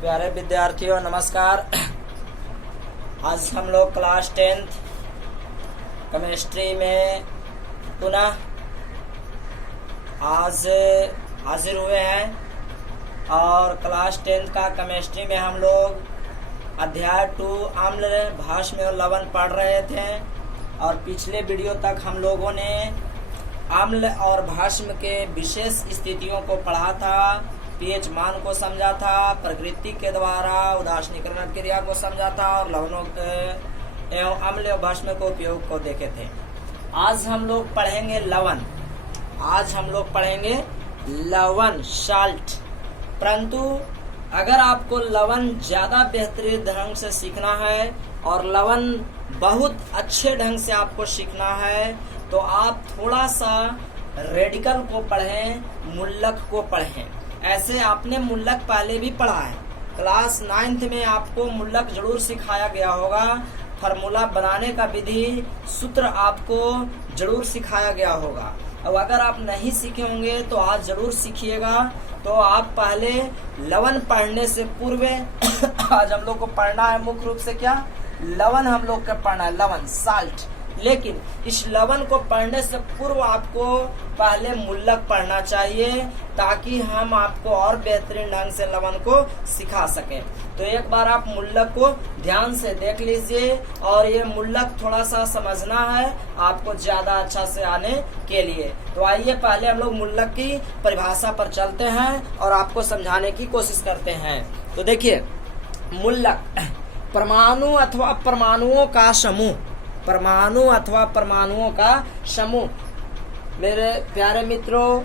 प्यारे विद्यार्थियों नमस्कार। आज हम लोग क्लास 10th केमिस्ट्री में पुनः आज हाजिर हुए हैं और क्लास 10th का केमिस्ट्री में हम लोग अध्याय 2 अम्ल भाष्म और लवण पढ़ रहे थे और पिछले वीडियो तक हम लोगों ने अम्ल और भाष्म के विशेष स्थितियों को पढ़ा था, पीएच मान को समझा था, प्रकृति के द्वारा उदासीनीकरण क्रिया को समझा था और लवणों एवं अम्ल और भाष्म के उपयोग को देखे थे। आज हम लोग पढ़ेंगे लवण। आज हम लोग पढ़ेंगे लवण, साल्ट। परंतु अगर आपको लवण ज्यादा बेहतरीन ढंग से सीखना है और लवण बहुत अच्छे ढंग से आपको सीखना है तो आप थोड़ा सा रेडिकल को पढ़ें, मुल्लक को पढ़ें। ऐसे आपने मुल्लक पहले भी पढ़ा है, क्लास 9th में आपको मुल्लक जरूर सिखाया गया होगा। फार्मूला बनाने का विधि, सूत्र आपको जरूर सिखाया गया होगा। अब अगर आप नहीं सीखे होंगे तो आज जरूर सीखिएगा। तो आप पहले लवण पढ़ने से पूर्व आज हम लोग को पढ़ना है मुख्य रूप से क्या, लवण हम लोग का पढ़ना है, लवण, साल्ट। लेकिन इस लवण को पढ़ने से पूर्व आपको पहले मुल्लक पढ़ना चाहिए ताकि हम आपको और बेहतरीन ढंग से लवण को सिखा सकें। तो एक बार आप मुल्लक को ध्यान से देख लीजिए और ये मुल्लक थोड़ा सा समझना है आपको ज्यादा अच्छा से आने के लिए। तो आइए पहले हम लोग मुल्लक की परिभाषा पर चलते हैं और आपको समझाने की कोशिश करते हैं। तो देखिए, मुल्लक परमाणु अथवा परमाणुओं का समूह, परमाणु अथवा परमाणुओं का समूह। मेरे प्यारे मित्रों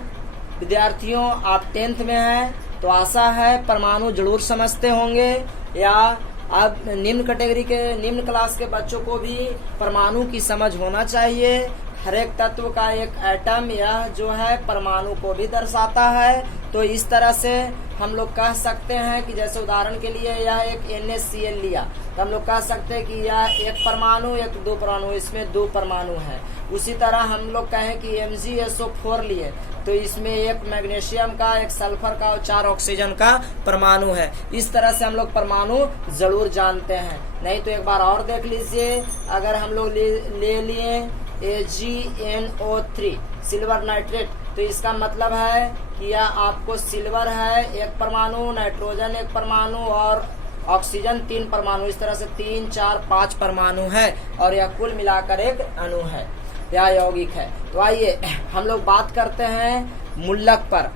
विद्यार्थियों, आप 10th में हैं तो आशा है परमाणु जरूर समझते होंगे, या आप निम्न कैटेगरी के निम्न क्लास के बच्चों को भी परमाणु की समझ होना चाहिए। हर एक तत्व का एक एटम यह जो है परमाणु को भी दर्शाता है। तो इस तरह से हम लोग कह सकते हैं कि जैसे उदाहरण के लिए यह एक NaCl लिया तो हम लोग कह सकते हैं कि यह एक परमाणु, एक दो परमाणु, इसमें दो परमाणु है। उसी तरह हम लोग कहें कि MgSO4 लिए तो इसमें एक मैग्नीशियम का, एक सल्फर का और 4 ऑक्सीजन का परमाणु है। इस तरह से हम लोग परमाणु जरूर जानते हैं। नहीं तो एक बार और देख लीजिए, अगर हम लोग ले लिए AgNO3 सिल्वर नाइट्रेट तो इसका मतलब है कि यह आपको सिल्वर है एक परमाणु, नाइट्रोजन एक परमाणु और ऑक्सीजन 3 परमाणु। इस तरह से 3, 4, 5 परमाणु है और यह कुल मिलाकर एक अणु है, यह यौगिक है। तो आइए हम लोग बात करते हैं मुल्लक पर।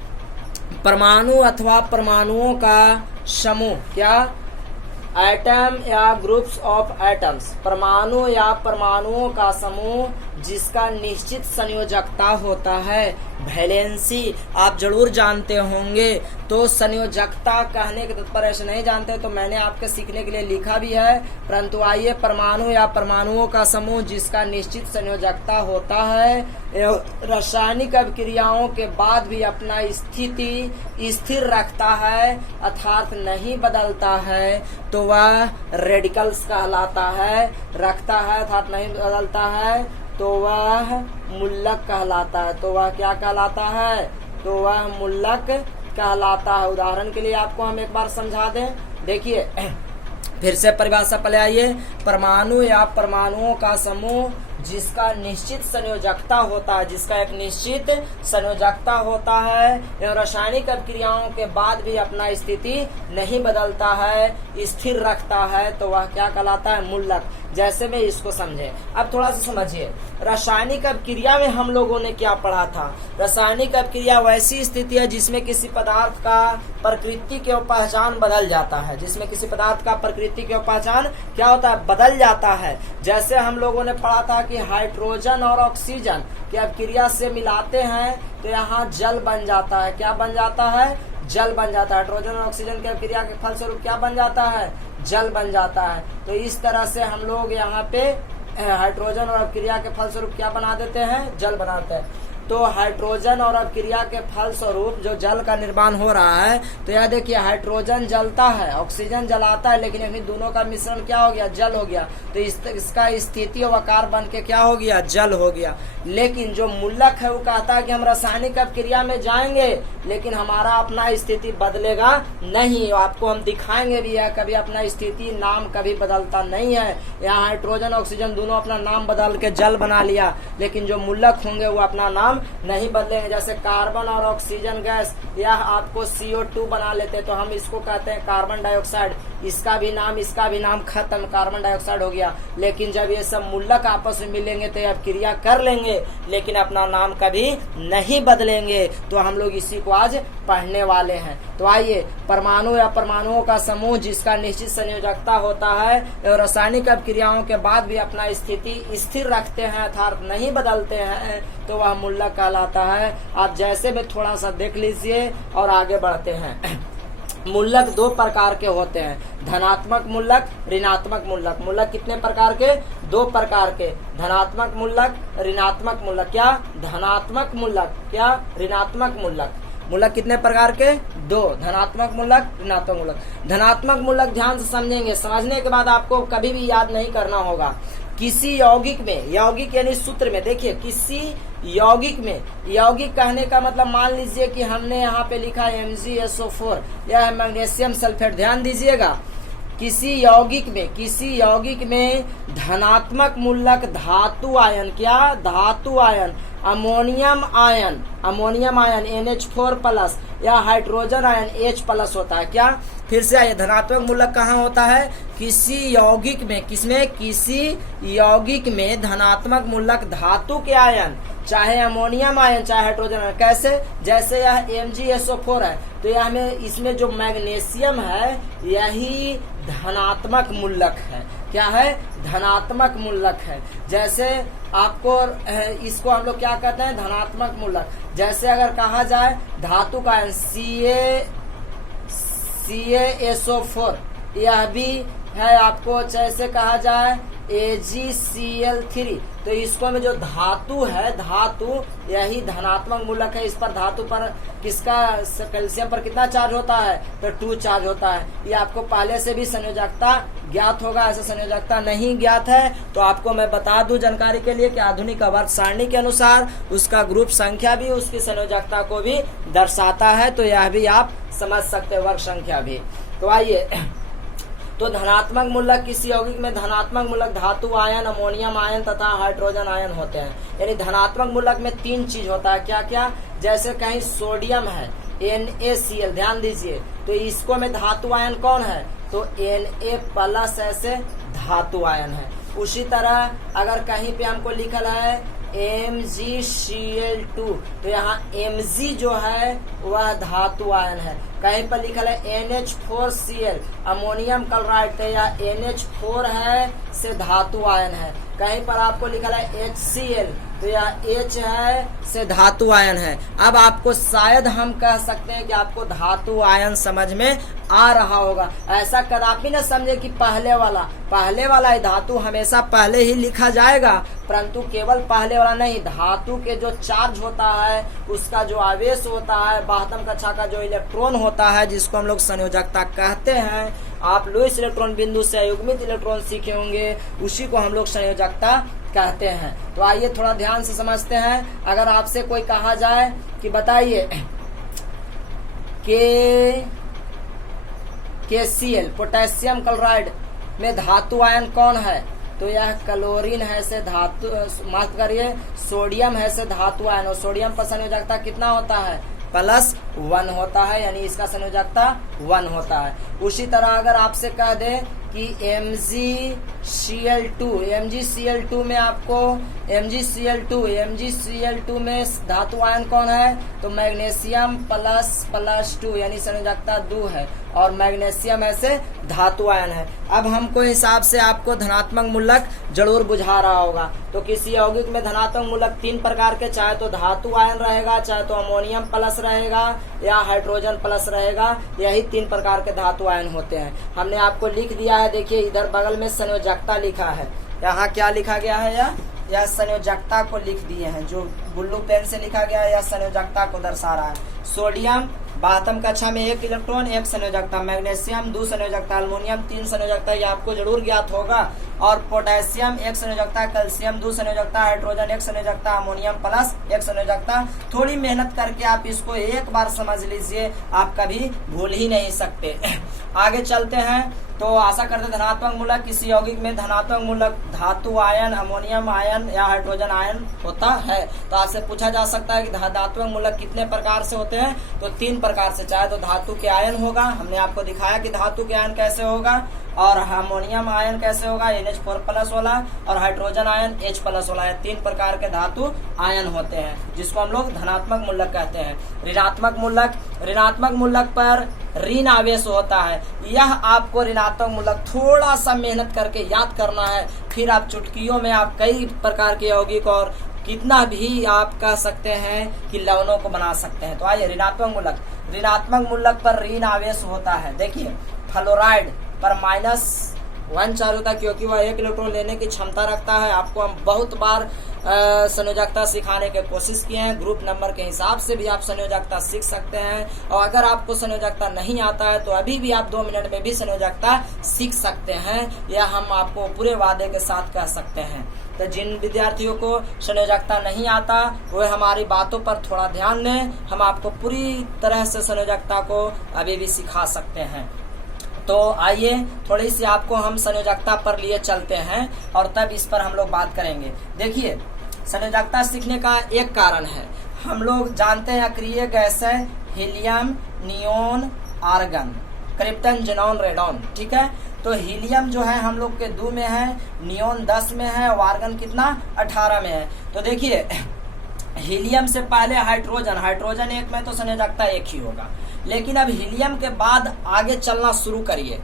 परमाणु अथवा परमाणुओं का समूह, क्या, एटम या ग्रुप्स ऑफ एटम्स, परमाणु या परमाणुओं का समूह जिसका निश्चित संयोजकता होता है। वैलेंसी आप जरूर जानते होंगे। तो संयोजकता कहने के तात्पर्य से नहीं जानते तो मैंने आपके सीखने के लिए लिखा भी है। परंतु आइए, परमाणु या परमाणुओं का समूह जिसका निश्चित संयोजकता होता है, रासायनिक अभिक्रियाओं के बाद भी अपना स्थिति स्थिर रखता है अर्थात नहीं बदलता है, तो वह रेडिकल्स कहलाता है। रखता है अर्थात नहीं बदलता है तो वह मुल्लक कहलाता है। तो वह क्या कहलाता है? तो वह मुल्लक कहलाता है। उदाहरण के लिए आपको हम एक बार समझा दें। देखिए फिर से परिभाषा पहले आइए, परमाणु या परमाणुओं का समूह जिसका निश्चित संयोजकता होता है, जिसका एक निश्चित संयोजकता होता है एवं रासायनिक अभिक्रियाओं के बाद भी अपना स्थिति नहीं बदलता है, स्थिर रखता है, तो वह क्या कहलाता है? मुल्लक। जैसे में इसको समझे, अब थोड़ा सा समझिए। रासायनिक अभिक्रिया में हम लोगों ने क्या पढ़ा था? रासायनिक अभिक्रिया वैसी स्थिति है जिसमें किसी पदार्थ का प्रकृति के पहचान बदल जाता है, जिसमें किसी पदार्थ का प्रकृति के पहचान क्या होता है? बदल जाता है। जैसे हम लोगों ने पढ़ा था कि हाइड्रोजन और ऑक्सीजन की अभिक्रिया से मिलाते हैं तो यहाँ जल बन जाता है। क्या बन जाता है? जल बन जाता है। हाइड्रोजन और ऑक्सीजन की अभिक्रिया के फलस्वरूप क्या बन जाता है? जल बन जाता है। तो इस तरह से हम लोग यहाँ पे हाइड्रोजन और अभिक्रिया के फलस्वरूप क्या बना देते हैं? जल बनाते हैं। तो हाइड्रोजन और अभिक्रिया के फलस्वरूप जो जल का निर्माण हो रहा है, तो यह देखिए हाइड्रोजन जलता है, ऑक्सीजन जलाता है, लेकिन इन दोनों का मिश्रण क्या हो गया, जल हो गया। तो इसका स्थिति और आकार बन के क्या हो गया, जल हो गया। लेकिन जो मूलक है वो कहता है कि हम रासायनिक अभिक्रिया में जाएंगे लेकिन हमारा अपना स्थिति बदलेगा नहीं। आपको हम दिखाएंगे भी है, कभी अपना स्थिति नाम कभी बदलता नहीं है। यहाँ हाइड्रोजन ऑक्सीजन दोनों अपना नाम बदल के जल बना लिया, लेकिन जो मूलक होंगे वो अपना नाम नहीं बदलेंगे। जैसे कार्बन और ऑक्सीजन गैस, यह आपको CO2 बना लेते, तो हम इसको कहते हैं कार्बन डाइऑक्साइड। इसका भी नाम खत्म, कार्बन डाइऑक्साइड हो गया। लेकिन जब ये सब मूलक आपस में मिलेंगे तो अब क्रिया कर लेंगे, लेकिन अपना नाम कभी नहीं बदलेंगे। तो हम लोग इसी को आज पढ़ने वाले हैं। तो आइए, परमाणु या परमाणुओं का समूह जिसका निश्चित संयोजकता होता है और रासायनिक अभिक्रियाओं के बाद भी अपना स्थिति स्थिर रखते हैं अर्थात नहीं बदलते हैं, तो वह मूलक कहलाता है। आप जैसे भी थोड़ा सा देख लीजिए और आगे बढ़ते हैं। मूलक दो प्रकार के होते हैं, धनात्मक मूलक, ऋणात्मक मूलक। मूलक कितने प्रकार के, दो प्रकार के, धनात्मक मूलक, ऋणात्मक मूलक। क्या धनात्मक मूलक, क्या ऋणात्मक मूलक। मूलक कितने प्रकार के, दो, धनात्मक मूलक, ऋणात्मक मूलक। धनात्मक मूलक ध्यान से समझेंगे, समझने के बाद आपको कभी भी याद नहीं करना होगा। किसी यौगिक में, यौगिक यानी सूत्र में, देखिए किसी यौगिक में, यौगिक कहने का मतलब मान लीजिए कि हमने यहाँ पे लिखा MgSO4, यह है मैग्नीशियम सल्फेट। ध्यान दीजिएगा, किसी यौगिक में धनात्मक मूलक धातु आयन, क्या धातु ion, ammonium ion NH4 plus या हाइड्रोजन आयन H प्लस होता है। क्या, फिर से आइए, धनात्मक मूलक कहाँ होता है, किसी यौगिक में, किसमें, किसी यौगिक में धनात्मक मूलक धातु के आयन, चाहे अमोनियम आयन चाहे हाइड्रोजन आयन। कैसे, जैसे यह MgSO4 है, तो यह में इसमें जो मैग्नीशियम है यही धनात्मक मूलक है। क्या है, धनात्मक मूलक है। जैसे आपको इसको हम लोग क्या कहते हैं, धनात्मक मूलक। जैसे अगर कहा जाए धातु का आयन CaSO4, यह भी है आपको। जैसे कहा जाए AgCl3, तो इसको में जो धातु है, धातु यही धनात्मक मूलक है। इस पर धातु पर किसका, कैल्शियम पर कितना चार्ज होता है, तो 2 चार्ज होता है। ये आपको पहले से भी संयोजकता ज्ञात होगा, ऐसा संयोजकता नहीं ज्ञात है तो आपको मैं बता दूं जानकारी के लिए कि आधुनिक आवर्त सारणी के अनुसार उसका ग्रुप संख्या भी उसकी संयोजकता को भी दर्शाता है, तो यह भी आप समझ सकते हैं, वर्ग संख्या भी। तो आइए, तो धनात्मक मूलक, किसी यौगिक में धनात्मक मूलक धातु आयन, अमोनियम आयन तथा हाइड्रोजन आयन होते हैं। यानी धनात्मक मूलक में 3 चीज होता है। क्या क्या, जैसे कहीं सोडियम है NaCl, ध्यान दीजिए, तो इसको में धातु आयन कौन है, तो Na प्लस ऐसे धातु आयन है। उसी तरह अगर कहीं पे हमको लिखल है MgCl2, तो यहाँ Mg जो है वह धातु आयन है। कहीं पर लिखल है NH4Cl, अमोनियम क्लोराइड, तो यह NH4 है से धातु आयन है। कहीं पर आपको लिखा है HCl, तो यह H है से धातु आयन है। अब आपको शायद हम कह सकते हैं कि आपको धातु आयन समझ में आ रहा होगा। ऐसा कदापि न समझे कि पहले वाला धातु हमेशा पहले ही लिखा जाएगा, परंतु केवल पहले वाला नहीं, धातु के जो चार्ज होता है, उसका जो आवेश होता है, बाह्यतम कक्षा का जो इलेक्ट्रॉन होता है, जिसको हम लोग संयोजकता कहते हैं। आप लुईस इलेक्ट्रॉन बिंदु से अयुग्मित इलेक्ट्रॉन सीखे होंगे, उसी को हम लोग संयोजकता कहते हैं। तो आइए थोड़ा ध्यान से समझते हैं। अगर आपसे कोई कहा जाए कि बताइए KCl, पोटेशियम क्लोराइड में धातु आयन कौन है, तो यह क्लोरीन है से धातु, माफ करिए, सोडियम है से धातु आयन। और सोडियम पर संयोजकता कितना होता है, +1 होता है, यानी इसका संयोजकता 1 होता है। उसी तरह अगर आपसे कह दे कि MgCl2 में आपको MgCl2 में धातु आयन कौन है, तो मैग्नीशियम +2, यानी संयोजकता 2 है, और मैग्नीशियम ऐसे धातु आयन है। अब हमको हिसाब से आपको धनात्मक मूलक जरूर बुझा रहा होगा। तो किसी यौगिक में धनात्मक मूलक 3 प्रकार के, चाहे तो धातु आयन रहेगा, चाहे तो अमोनियम प्लस रहेगा या हाइड्रोजन प्लस रहेगा, यही 3 प्रकार के धातु आयन होते हैं। हमने आपको लिख दिया है, देखिए इधर बगल में संयोजकता लिखा है, यहाँ क्या लिखा गया है, या यह संयोजकता को लिख दिए हैं, जो ब्लू पेन से लिखा गया है यह संयोजकता को दर्शा रहा है। सोडियम 12वीं कक्षा में 1 इलेक्ट्रॉन 1 संयोजकता, मैग्नीशियम 2 संयोजकता, अल्मोनियम 3 संयोजकता, ये आपको जरूर ज्ञात होगा। और पोटेशियम 1 संयोजकता, कैल्शियम 2 संयोजकता, हाइड्रोजन 1 संयोजकता, अमोनियम प्लस 1 संयोजकता। थोड़ी मेहनत करके आप इसको एक बार समझ लीजिए, आप कभी भूल ही नहीं सकते। आगे चलते हैं। तो आशा करते धनात्मक मूलक किसी यौगिक में धनात्मक मूलक धातु आयन, अमोनियम आयन या हाइड्रोजन आयन होता है। तो आपसे पूछा जा सकता है कि धनात्मक मूलक कितने प्रकार से होते हैं, तो 3 प्रकार से। चाहे तो धातु के आयन होगा, हमने आपको दिखाया कि धातु के आयन कैसे होगा, और अमोनियम आयन कैसे होगा NH4+ वाला, और हाइड्रोजन आयन H+ वाला। 3 प्रकार के धातु आयन होते हैं जिसको हम लोग धनात्मक मूलक कहते हैं। ऋणात्मक मूलक पर ऋण आवेश होता है। यह आपको ऋणात्मक मूलक थोड़ा सा मेहनत करके याद करना है, फिर आप चुटकियों में आप कई प्रकार के यौगिक और कितना भी आप कह सकते हैं कि लवणों को बना सकते हैं। तो आइए ऋणात्मक मूलक पर ऋण आवेश होता है। देखिए फ्लोराइड पर -1 चार्ज होता है, क्योंकि वह 1 इलेक्ट्रॉन लेने की क्षमता रखता है। आपको हम बहुत बार संयोजकता सिखाने की कोशिश किए हैं। ग्रुप नंबर के हिसाब से भी आप संयोजकता सीख सकते हैं, और अगर आपको संयोजकता नहीं आता है तो अभी भी आप 2 मिनट में भी संयोजकता सीख सकते हैं, यह हम आपको पूरे वादे के साथ कह सकते हैं। तो जिन विद्यार्थियों को संयोजकता नहीं आता वे हमारी बातों पर थोड़ा ध्यान दें, हम आपको पूरी तरह से संयोजकता को अभी भी सिखा सकते हैं। तो आइए थोड़ी सी आपको हम संयोजकता पर लिए चलते हैं और तब इस पर हम लोग बात करेंगे। देखिए संयोजकता सीखने का एक कारण है, हम लोग जानते हैं अक्रिय गैस है helium, neon, argon, krypton, xenon, radon. ठीक है, तो हीलियम जो है हम लोग के 2 में है, नियोन 10 में है, और आर्गन कितना 18 में है। तो देखिए हीलियम से पहले हाइड्रोजन 1 में तो संयोजकता 1 ही होगा, लेकिन अब हीलियम के बाद आगे चलना शुरू करिए।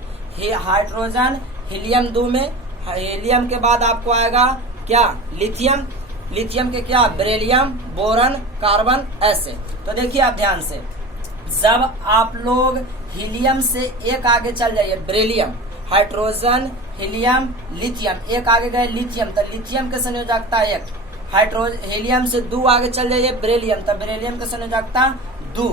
हाइड्रोजन हीलियम 2 में, हीलियम के बाद आपको आएगा क्या लिथियम के क्या बेरिलियम, बोरन, कार्बन, ऐसे। तो देखिए आप ध्यान से, जब आप लोग हीलियम से 1 आगे चल जाइए बेरिलियम, हाइड्रोजन, हीलियम, लिथियम, 1 आगे गए लिथियम, तो लिथियम के संयोजकता 1। हीलियम से 2 आगे चल जाइए बेरिलियम, तब बेरिलियम के संयोजकता 2।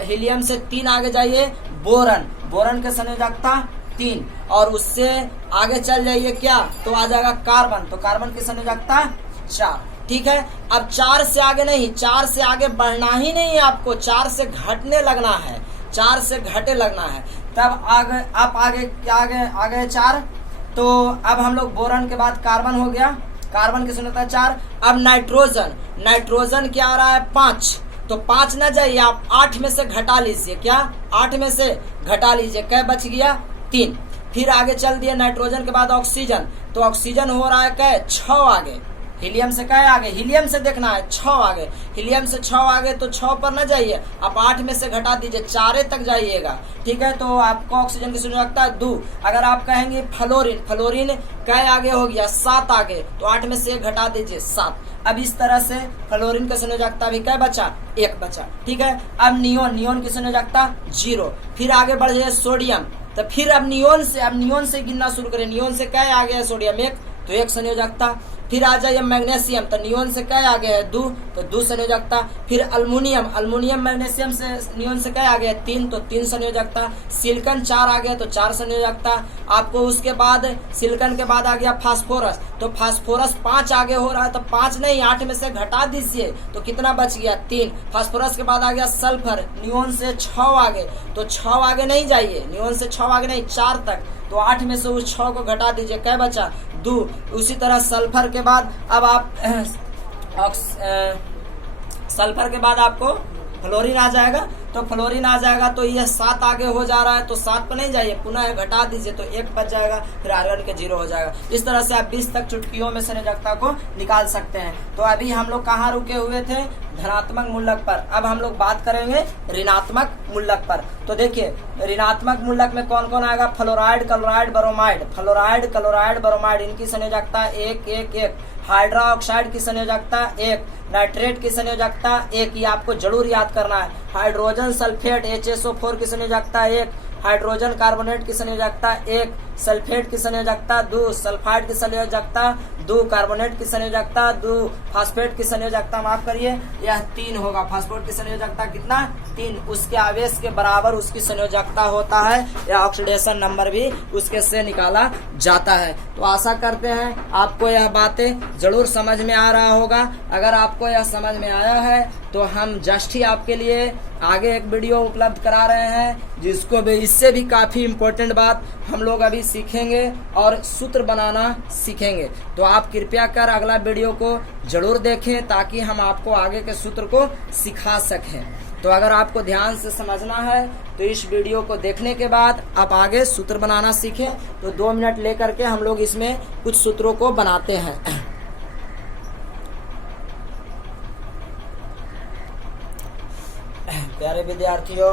हीलियम से 3 आगे जाइए बोरन के संयोजकता 3, और उससे आगे चल जाइए क्या, तो आ जाएगा कार्बन, तो कार्बन की संयोजकता 4। ठीक है, अब 4 से आगे नहीं, 4 से आगे बढ़ना ही नहीं, आपको 4 से घटने लगना है, 4 से घटे लगना है। तब आगे 4, तो अब हम लोग बोरन के बाद कार्बन हो गया, कार्बन की संयोजकता 4। अब नाइट्रोजन क्या आ रहा है 5, तो 5 न जाइए, आप 8 में से घटा लीजिए, क्या 8 में से घटा लीजिए, क्या बच गया 3। फिर आगे चल दिए नाइट्रोजन के बाद ऑक्सीजन, तो ऑक्सीजन हो रहा है क्या 6 आगे, हीलियम से क्या आगे, हीलियम से देखना है 6 आगे, हीलियम से 6 आगे, तो 6 पर न जाइए, आप 8 में से घटा दीजिए, 4 तक जाइएगा। ठीक है, तो आपको ऑक्सीजन की संयोजकता 2। अगर आप कहेंगे फ्लोरीन क्या आगे हो गया 7 आगे, तो 8 में से 1 घटा दीजिए 7। अब इस तरह से फ्लोरीन का संयोजकता भी क्या बचा 1 बचा। ठीक है, अब नियोन की संयोजकता 0। फिर आगे बढ़ जाए सोडियम, तो फिर अब नियोन से गिनना शुरू करें, नियोन से क्या आ गया सोडियम 1, तो 1 संयोजकता। फिर आ जाइए मैग्नीशियम, तो नियोन से क्या आ गया है 2, तो 2 संयोजकता। फिर अल्मोनियम मैग्नीशियम से नियोन से क्या आ गया 3, तो 3 संयोजकता। सिलिकॉन 4 आ गया, तो 4 संयोजकता। आपको उसके बाद सिलिकॉन के बाद आ गया फास्फोरस, तो फास्फोरस 5 आगे हो रहा है, तो 5 नहीं 8 में से घटा दीजिए, तो कितना बच गया 3। फास्फोरस के बाद आ गया सल्फर, नियोन से 6 आगे, तो 6 आगे नहीं जाइए, नियोन से 6 आगे नहीं 4 तक, तो 8 में से उस 6 को घटा दीजिए, क्या बचा 2। उसी तरह सल्फर के बाद अब आप सल्फर के बाद आपको फ्लोरीन आ जाएगा, तो फ्लोरीन आ जाएगा, तो यह 7 आगे हो जा रहा है, तो 7 पर नहीं जाइए, पुनः घटा दीजिए, तो 1 बच जाएगा, फिर आर्गन के 0 हो जाएगा। इस तरह से आप 20 तक चुटकियों में संयोजकता को निकाल सकते हैं। तो अभी हम लोग कहाँ रुके हुए थे, धनात्मक मूलक पर। अब हम लोग बात करेंगे ऋणात्मक मूलक पर। तो देखिए ऋणात्मक मूलक में कौन कौन आएगा, फ्लोराइड, क्लोराइड, ब्रोमाइड, इनकी संयोजकता 1, हाइड्रा ऑक्साइड की संयोजकता 1, नाइट्रेट की संयोजकता 1, ये आपको जरूर याद करना है। हाइड्रोजन सल्फेट HSO4 की संयोजकता 1, हाइड्रोजन कार्बोनेट की संयोजकता 1, सल्फेट की संयोजकता 2, सल्फाइड की संयोजकता 2, कार्बोनेट की संयोजकता 2, फास्फेट की संयोजकता माफ करिए यह 3 होगा। फास्फेट की संयोजकता कितना 3, उसके आवेश के बराबर उसकी संयोजकता होता है, या ऑक्सीडेशन नंबर भी उसके से निकाला जाता है। तो आशा करते हैं आपको यह बातें जरूर समझ में आ रहा होगा। अगर आपको यह समझ में आया है तो हम जस्ट ही आपके लिए आगे एक वीडियो उपलब्ध करा रहे हैं, जिसको भी इससे भी काफी इम्पोर्टेंट बात हम लोग अभी सीखेंगे और सूत्र बनाना सीखेंगे। तो आप कृपया कर अगला वीडियो को जरूर देखें ताकि हम आपको आगे के सूत्र को सिखा सकें। तो अगर आपको ध्यान से समझना है तो इस वीडियो को देखने के बाद आप आगे सूत्र बनाना सीखें। तो 2 मिनट लेकर के हम लोग इसमें कुछ सूत्रों को बनाते हैं। प्यारे विद्यार्थियों,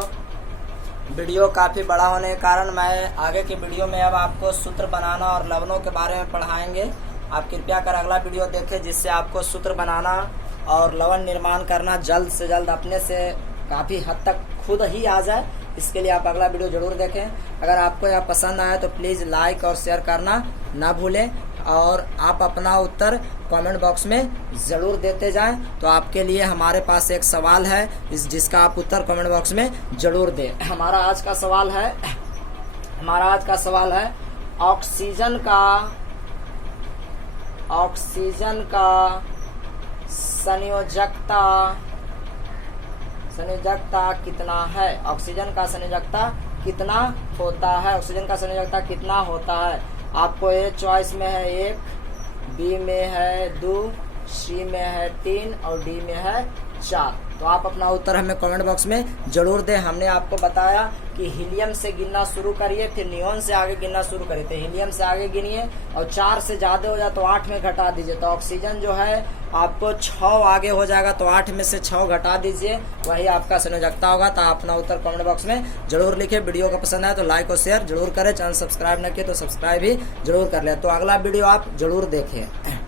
वीडियो काफ़ी बड़ा होने के कारण मैं आगे की वीडियो में अब आपको सूत्र बनाना और लवणों के बारे में पढ़ाएंगे। आप कृपया कर अगला वीडियो देखें, जिससे आपको सूत्र बनाना और लवण निर्माण करना जल्द से जल्द अपने से काफ़ी हद तक खुद ही आ जाए। इसके लिए आप अगला वीडियो जरूर देखें। अगर आपको यह पसंद आया तो प्लीज़ लाइक और शेयर करना ना भूलें, और आप अपना उत्तर कमेंट बॉक्स में ज़रूर देते जाएं। तो आपके लिए हमारे पास एक सवाल है जिसका आप उत्तर कमेंट बॉक्स में ज़रूर दें। हमारा आज का सवाल है ऑक्सीजन का संयोजकता कितना है। ऑक्सीजन का संयोजकता कितना होता है। ऑक्सीजन का संयोजकता कितना होता है। आपको ए चॉइस में है 1, बी में है 2, सी में है 3 और डी में है 4। तो आप अपना उत्तर हमें कमेंट बॉक्स में जरूर दें। हमने आपको बताया कि हीलियम से गिनना शुरू करिए, फिर नियोन से आगे गिनना शुरू करिए। तो हीलियम से आगे गिनिए और 4 से ज़्यादा हो जाए तो 8 में घटा दीजिए। तो ऑक्सीजन जो है आपको 6 आगे हो जाएगा, तो 8 में से 6 घटा दीजिए, वही आपका संयोजकता होगा। तो आप अपना उत्तर कमेंट बॉक्स में जरूर लिखिए। वीडियो को पसंद आए तो लाइक और शेयर जरूर करें। चैनल सब्सक्राइब न किए तो सब्सक्राइब भी जरूर कर लें। तो अगला वीडियो आप जरूर देखें।